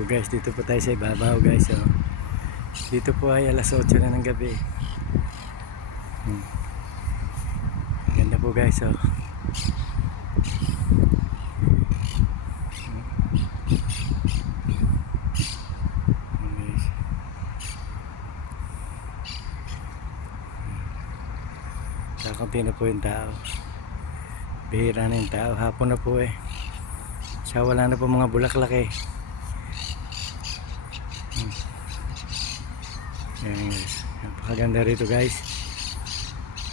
po guys, dito po tayo sa ibabaw guys. Oh. Dito po ay alas 8 na ng gabi. Ganda po guys. Oh. Kakunti na po yung tao. Bihira na yung tao. Hapon na po eh. Siya wala na po mga bulaklak eh. Ayan guys. Napakaganda rito guys.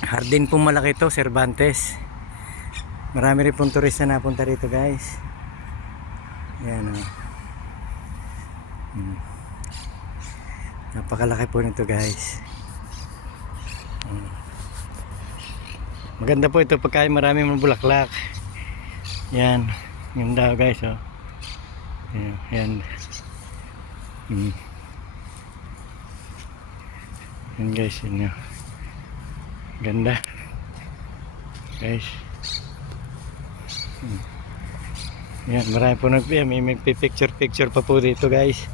Hardin pong malaki to, Cervantes. Marami rin pong turista na punta rito guys. Ayan o. Napakalaki po nito guys. Maganda po ito pagkain marami mga bulaklak. Yan. Ganda guys oh. Yan. Yan guys, yun. Ganda. Guys. Yan, marami po may picture pa po dito guys.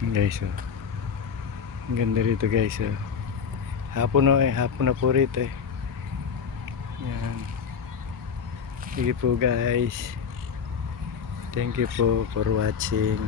Guys oh. Ang ganda rito guys oh. Hapon na po rito eh. Yan. Sige po guys. Thank you po for watching.